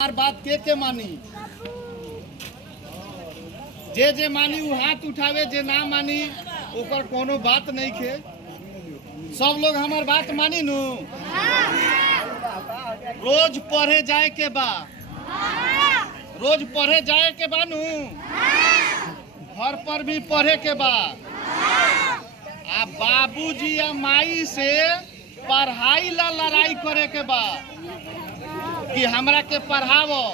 बात के मानी जे मानी वो हाथ उठावे, जे ना मानी ओकर कोनो बात नहीं खे। सब लोग हमार बात मानी नु। रोज पढ़े जाए के बा, रोज पढ़े जाए के बा नु। घर पर भी पढ़े के बा। आ बाबूजी या माई से पढ़ाई ला लड़ाई करे के बा कि हमरा के पढ़ावो।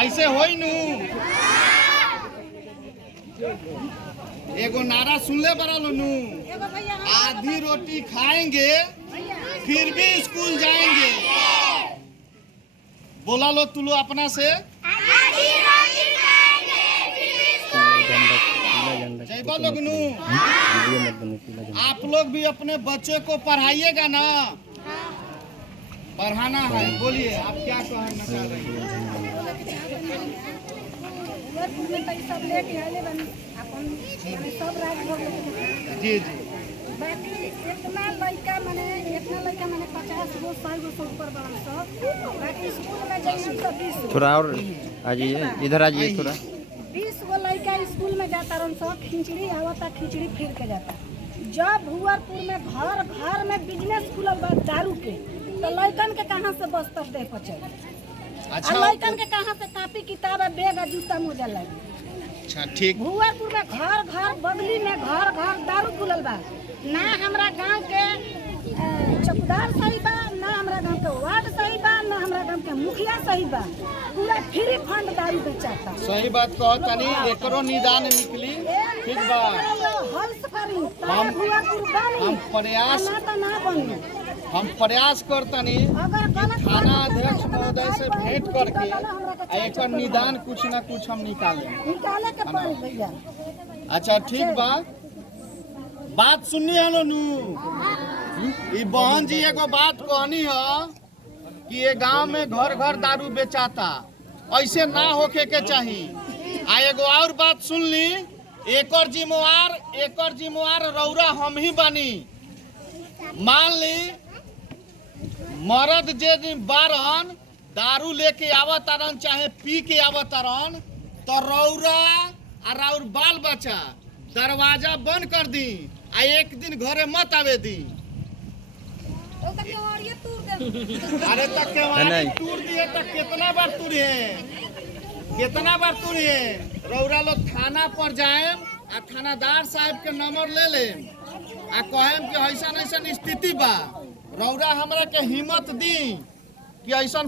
ऐसे होई नु। एगो नारा सुनले बड़ा नु, आधी रोटी खाएंगे फिर भी स्कूल जाएंगे। बोला लो तू लो अपना से, जय बोलो नु। आप लोग भी अपने बच्चे को पढ़ाइएगा ना। पढ़ाना है। बोलिए आप क्या कहना चाह रही हैं? जी जी। बाकी इतना लड़का माने 50 गो 100 गो से ऊपर बड़ा सब। बाकी स्कूल में जाइए तो 20 थोड़ा और आ जाइए, इधर आ जाइए थोड़ा। 20 गो लड़का स्कूल में जाता रन सब। खिचड़ी आवता, खिचड़ी फिर के जाता। जब भुवरपुर में घर घर में बिजनेस खुलल बा दारू के, तो लड़कन के कहाँ से बस्तर दे पचे। अच्छा, लड़कन के कहाँ से कॉपी किताब बैग जूता मोजा लगे। अच्छा ठीक। भुवरपुर में घर घर बगली में घर घर दारू खुलल बा। ना हमरा गांव के चौकीदार सही बा, ना हमरा गांव के वार्ड सही बा, ना हमरा गांव के मुखिया सही बा। पूरा फ्री फंड दारू बेचाता। सही बात कहो तनी, एकरो निदान निकली। ठीक बा। हल्स करी हम भुवरपुर बनी, हम प्रयास ना बनी। हम प्रयास करतनी थाना अध्यक्ष महोदय से भेंट करके एक निदान कुछ न कुछ हम निकाले के पड़ी भैया। अच्छा ठीक बा। बात सुननी है नु। ई बहन जी एगो बात कहनी है कि ये गांव में घर घर दारू बेचाता। ऐसे ना होके के चाहिए। आ एगो और बात सुन ली, एकर जिम्मेवार रौरा हम ही बनी। मान ली मर्द जे दिन बारन दारू लेके आवतारन चाहे पी के आवतारन, तो रौरा और राउर बाल बच्चा दरवाजा बंद कर दी आ एक दिन घरे मत आवे दी। अरे तक के टूर दिए तक कितना बार तुरिए रौरा लोग थाना पर जाए आ थानादार साहब के नंबर ले ले आ कहेम कि ऐसा स्थिति बा। रौरा हमरा के हिम्मत दी कि ऐसा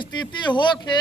स्थिति होके